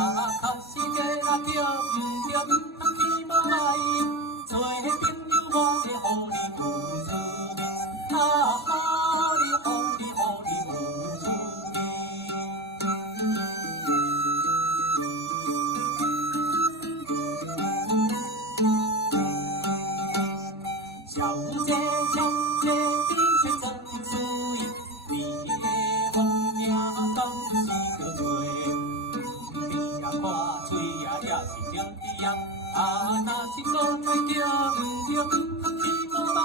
可是家若叫唔着，唔通去无爱，做朋友我会互你付出面，互你付出面。小姐，小姐，你先真水，你的风影当是着多，鼻啊看嘴啊也是情味啊，若是搁再叫唔着，唔通去无赖，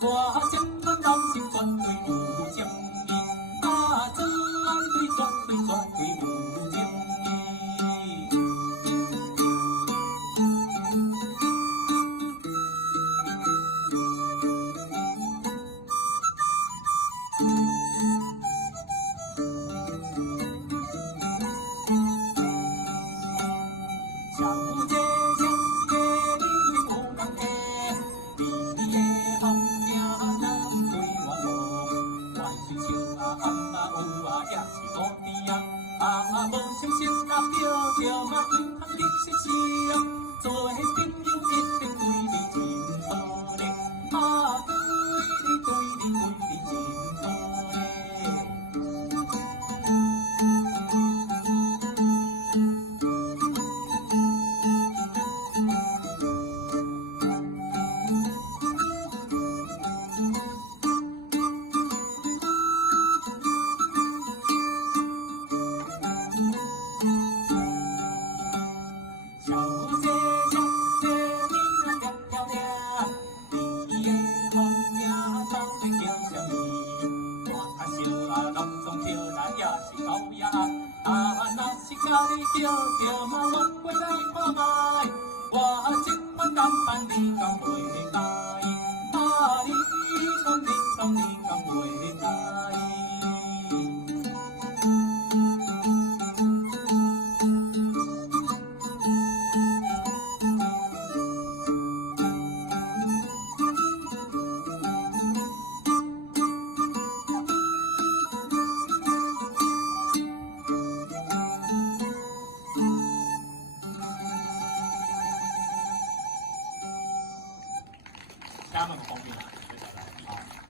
我这款人是绝对有情义，做爱绝对有情义。小姐，小姐，你有人下，你的风景哪对我无？我是树啊，暗啊有啊，也是路边啊，无心情啊，叫叫嘛，唔通去失事啊，做伙朋友一定对你真好嘞，对你真好嘞。小姐，小姐，你若漂亮，你的风景到底叫啥物？我手啊，拢总叫那也是狗呀，若是甲你叫着嘛，我袂来看卖。我这款打扮你敢袂介意？你敢袂介意？家门方便。